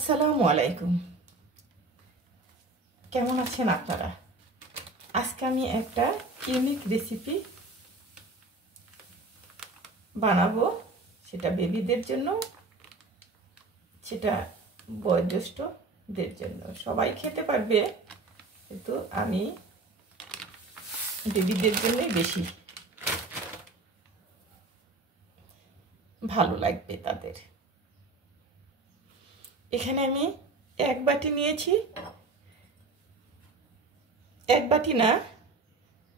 আসসালামু আলাইকুম। কেমন আছেন আপনারা? আজকে আমি একটা ইউনিক রেসিপি বানাবো, সেটা বেবিদের জন্য, সেটা বয়োজ্যেষ্ঠদের জন্য। সবাই খেতে পারবে, কিন্তু আমি বেবিদের জন্যই বেশি ভালো লাগবে তাদের। এখানে আমি এক বাটি নিয়েছি, এক বাটি না,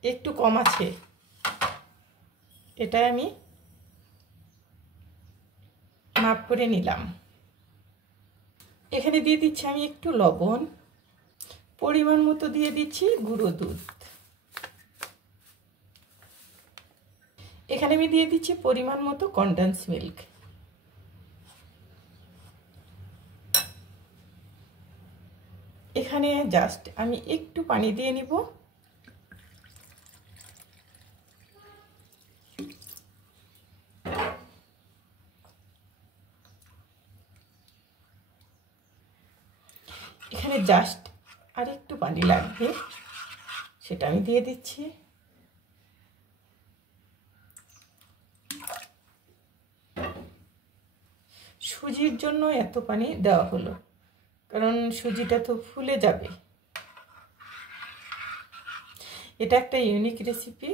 একটু কম আছে। এটা আমি মাপ করে নিলাম। এখানে দিয়ে দিচ্ছি আমি একটু লবণ, পরিমাণ মতো দিয়ে দিচ্ছি গুঁড়ো দুধ। এখানে আমি দিয়ে দিচ্ছি পরিমাণ মতো কনডেন্স মিল্ক। এখানে জাস্ট আমি একটু পানি দিয়ে নিব। এখানে জাস্ট আর একটু পানি লাগবে, সেটা আমি দিয়ে দিচ্ছি। সুজির জন্য এত পানি দেওয়া হলো, কারণ সুজিটা তো ফুলে যাবে। এটা একটা ইউনিক রেসিপি।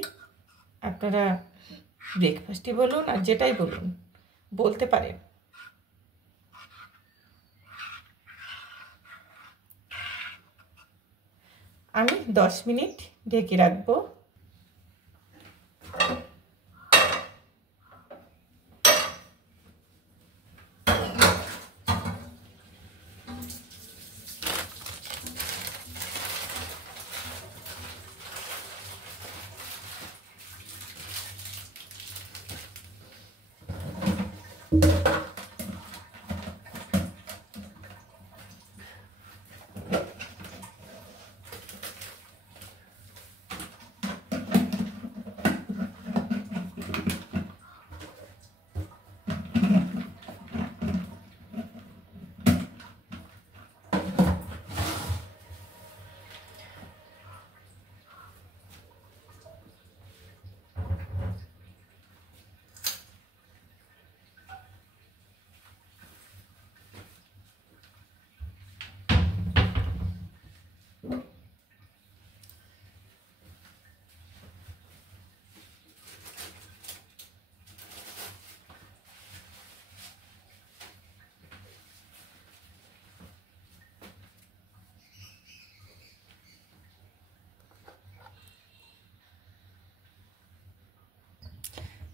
আপনারা ব্রেকফাস্টই বলুন আর যেটাই বলুন বলতে পারেন। আমি 10 মিনিট ঢেকে রাখবো।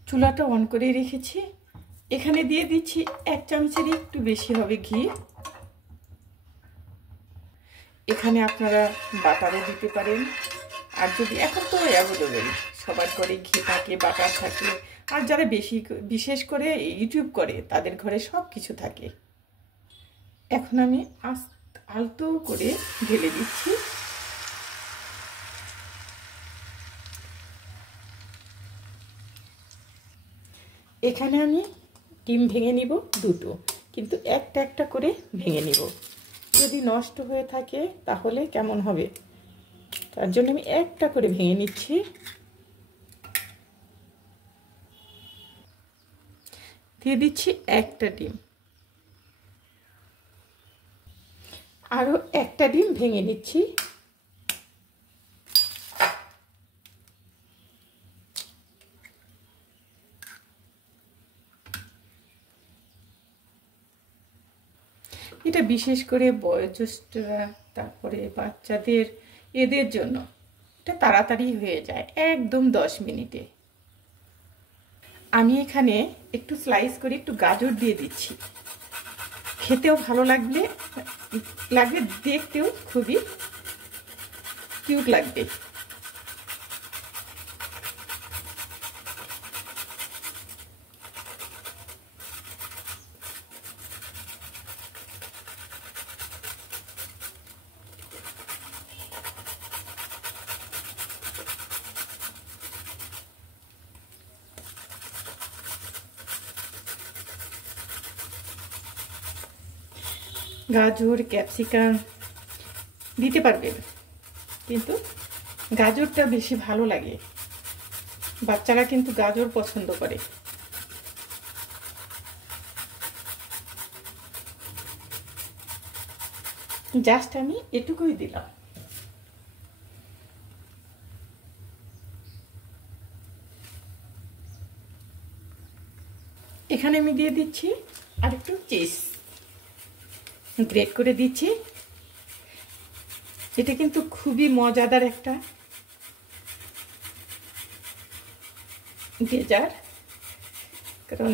চুলাটা অন করে রেখেছি। এখানে দিয়ে দিচ্ছি 1 চামচের একটু বেশি হবে ঘি। এখানে আপনারা বাটারও দিতে পারেন, আর যদি এখন তো অ্যাভেলেবেল সবার ঘরে ঘি থাকে, বাটার থাকে, আর যারা বিশেষ করে ইউটিউব করে তাদের ঘরে সব কিছু থাকে। এখন আমি আলতো করে ঢেলে দিচ্ছি। এখানে আমি ডিম ভেঙে নিব দুটো, কিন্তু একটা একটা করে ভেঙে নিব। যদি নষ্ট হয়ে থাকে তাহলে কেমন হবে, তার জন্য আমি একটা করে ভেঙে নিচ্ছি। দিয়ে দিচ্ছি একটা ডিম, আরও একটা ডিম ভেঙে নিচ্ছি। এটা বিশেষ করে বয়োজ্যেষ্ঠরা, তারপরে বাচ্চাদের, এদের জন্য এটা তাড়াতাড়ি হয়ে যায়, একদম 10 মিনিটে। আমি এখানে একটু স্লাইস করে একটু গাজর দিয়ে দিচ্ছি। খেতেও ভালো লাগবে, দেখতেও খুবই কিউট লাগবে। গাজর ক্যাপসিকাম দিতে পারবেন, কিন্তু গাজরটা বেশি ভালো লাগে, বাচ্চারা কিন্তু গাজর পছন্দ করে। জাস্ট আমি এটুকুই দিলাম। এখানে আমি দিয়ে দিচ্ছি আর একটু চিজ গ্রেট করে দিচ্ছি। এটা কিন্তু খুবই মজাদার একটা ডেজার্ট, কারণ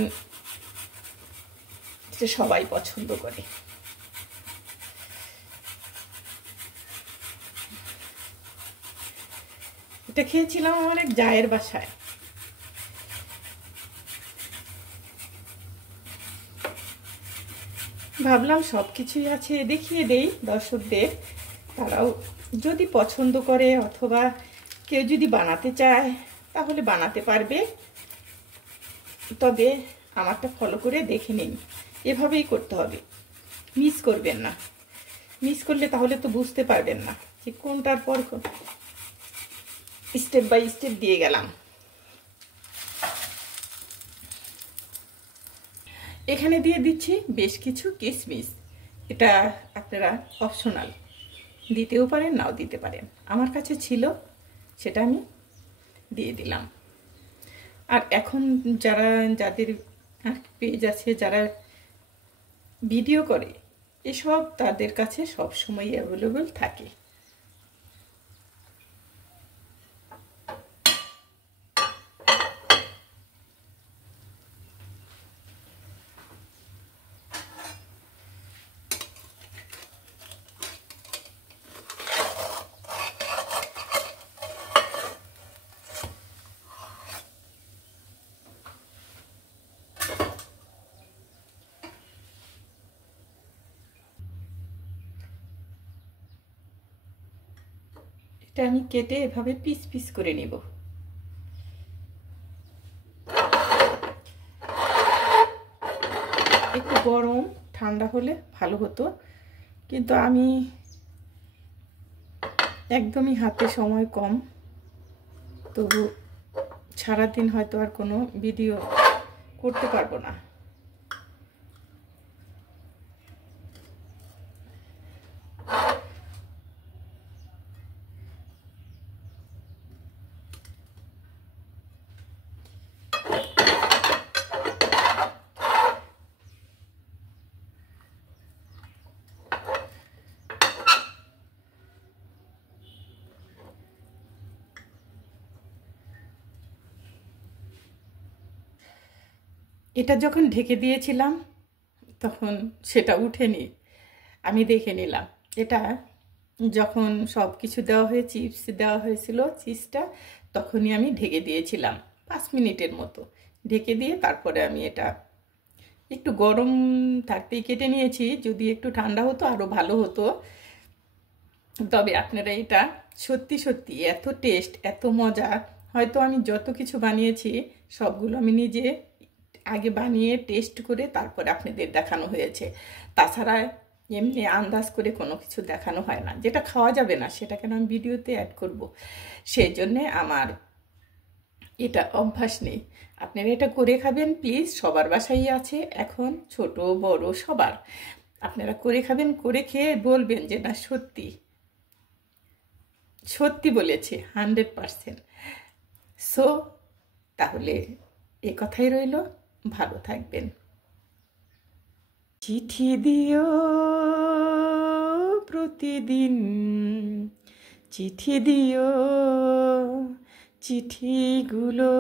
এটা সবাই পছন্দ করে। এটা খেয়েছিলাম আমার এক জায়ের বাসায়। ভাবলাম সব কিছুই আছে, দেখিয়ে দেই দর্শকদের, তারাও যদি পছন্দ করে অথবা কেউ যদি বানাতে চায় তাহলে বানাতে পারবে। তবে আমারটা ফলো করে দেখে নিন, এভাবেই করতে হবে, মিস করবেন না। মিস করলে তাহলে তো বুঝতে পারবেন না যে কোনটার পর স্টেপ বাই স্টেপ দিয়ে গেলাম। এখানে দিয়ে দিচ্ছি বেশ কিছু কিশমিশ, এটা আপনারা অপশনাল, দিতেও পারেন নাও দিতে পারেন, আমার কাছে ছিল সেটা আমি দিয়ে দিলাম। আর এখন যাদের পেজ আছে, যারা ভিডিও করে এসব, তাদের কাছে সব সময় অ্যাভেলেবল থাকে। এটা আমি কেটে এভাবে পিস পিস করে নিব। একটু গরম ঠান্ডা হলে ভালো হতো, কিন্তু আমি একদমই হাতে সময় কম, তবু সারাদিন হয়তো আর কোনো ভিডিও করতে পারবো না। এটা যখন ঢেকে দিয়েছিলাম তখন সেটা উঠেনি, আমি দেখে নিলাম। এটা যখন সব কিছু দেওয়া হয়ে চিপস দেওয়া হয়েছিল, চিজটা তখনই আমি ঢেকে দিয়েছিলাম 5 মিনিটের মতো। ঢেকে দিয়ে তারপরে আমি এটা একটু গরম থাকতেই কেটে নিয়েছি, যদি একটু ঠান্ডা হতো আরও ভালো হতো। তবে আপনারা এটা সত্যি সত্যি এত টেস্ট, এত মজা, হয়তো আমি যত কিছু বানিয়েছি সবগুলো আমি নিজে আগে বানিয়ে টেস্ট করে তারপরে আপনাদের দেখানো হয়েছে। তাছাড়া এমনি আন্দাজ করে কোনো কিছু দেখানো হয় না, যেটা খাওয়া যাবে না সেটা কেন আমি ভিডিওতে অ্যাড করব, সেই জন্যে আমার এটা অভ্যাস নেই। আপনারা এটা করে খাবেন প্লিজ, সবার বাসায় আছে এখন, ছোট বড় সবার। আপনারা করে খাবেন, করে খেয়ে বলবেন যে না সত্যি সত্যি বলেছে 100%। সো তাহলে এ কথাই রইল, ভালো থাকবেন। চিঠি দিও প্রতিদিন, চিঠি দিও, চিঠিগুলো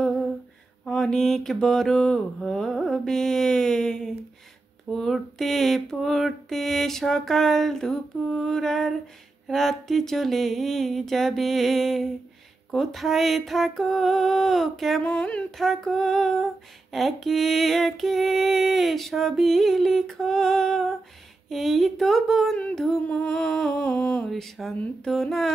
অনেক বড় হবে, পড়তে পড়তে সকাল দুপুর আর রাত্রি চলে যাবে। কোথায় থাকো কেমন থাকো একে একে সবই লিখো, এই তো বন্ধু মোর সান্ত্বনা।